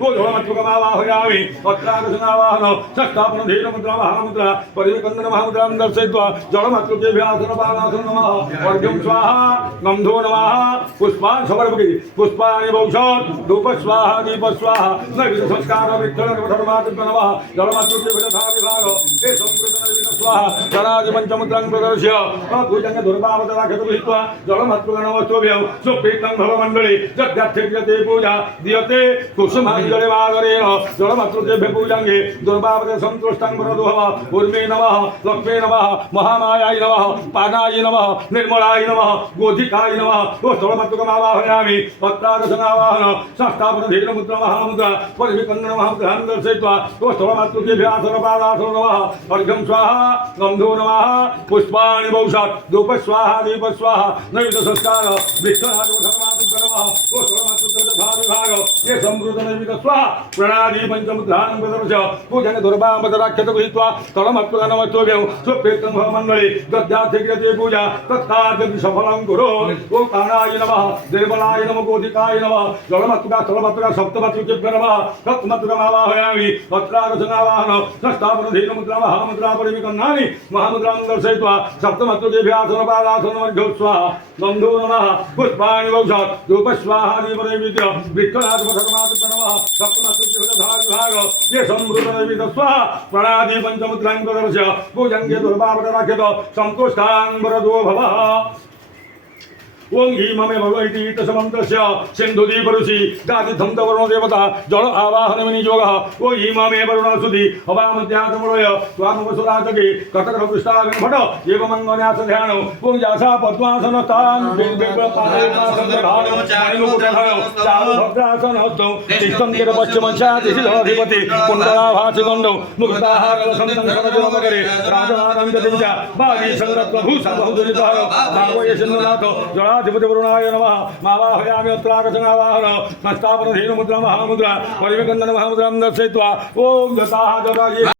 गोधोमत्वकमावाहयामि वक्त्राकसनावाहनो षष्ठापन धीरमुद्रा महामुद्रा परिविकन्दन महामुद्रां दर्शयित्वा जलमत्रुकेभ्यासनपादासन नमः अर्घ्यं स्वाहा गन्धो नमः पुष्पान् समर्पयति पुष्पाणि बहुशः धूप स्वाहा दीप स्वाहा नैवेद्य संस्कार विठ्ठल धर्मात् नमः जलमत्रुकेभ्यः विभागो हे संस्कृतनैवेद्य स्वाहा जलादि पंचमुद्रां प्रदर्श्य पूजन्य दुर्भावतराखतु हित्वा जलमत्रुगणवस्तुभ्यं सुप्रीतं भवमण्डले जगद्यते पूजा दीयते कुसुमाञ्जलिमादरेण जलमत्रुकेभ्यः पूजाङ्गे दुर्भावते सन्तुष्टं वरदु भव उर्मे नमः लक्ष्मे नमः महामायाय नमः पादाय नमः निर्मलाय नमः गोधिकाय नमः जलमत्रुकमावाहयामि वक्त्राकसनावाहन षष्ठापन धीरमुद्रा महामुद्रा परिविकन्दन महामुद्रां दर्शयित्वा जलमत्रुकेभ्यासनपादासन नमः अर्घ्यं स्वाहा गन्धो नमः पुष्पाणि बहुशः धूप स्वाहा दीप स्वाहा नैवेद्य संस्कार विष्णुनाथ धर्मात् नमः विभाग ये संवृत नैवेद्य स्वाहा प्रणादि पंचमुद्रां प्रदर्श्य पूजन दुर्भावतराख्यतु हित्वा तलमत्वगणवस्तुभ्यं सुप्रीतं भवमण्डले गद्याधिक्रियते पूजा तत्कार्यं सफलं कुरु ॐ काणाय नमः देवलाय नमः गोधिकाय नमः जलमत्रुका सप्तमत्रुकेभ्यो नमः सप्तमत्रुकमावाहयामि वक्त्राकसनावाहन षष्ठापन धीरमुद्रा महामुद्रा परिविकन्नानि महामुद्रां दर्शयित्वा सप्तमत्रुकेभ्यासनपादासनमर्घ्यं स्वाहा गन्धो नमः पुष्पाणि बहुशः धूप स्वाहा दीपनैवेद्य विठ्ठलात् धर्मात् नमः सप्तमत्रुकेभ्यः ये संवृत नैवेद्य स्वाहा प्रणादि पंचमुद्रां प्रदर्श्य पूजन्ये दुर्भावतराख्यत सन्तुष्टां वरदो भवः ओं हीममे भगवती तसमंत्रस्य सिंधुदीपरुषि दातिधं तवरुण देवता जल आवाहनविनियोगः ओं हीममे वरुणसुधि हवामध्यातमलय स्वामवसुराजके कटकपृष्ठागं भट एवमंगन्यास ध्यान ओं यासा पद्मासनतान् चारुभद्रासनहस्तौ तिष्ठं पश्चिमंशातिशिलाधिपति कुण्डलाभासिगण्डौ मुक्ताहारवसन्तं सदजनमकरे राजमानविददिव्या बाली संरत्नभूषा बहुदुरितहर भागवयसिन्धुनाथ जलाधिपति वरुणाय नमः मावाहयामि वक्त्राकसनावाहन षष्ठापन धीरमुद्रा महामुद्रा परिविकन्दन महामुद्रां दर्शयित्वा ॐ जताः जता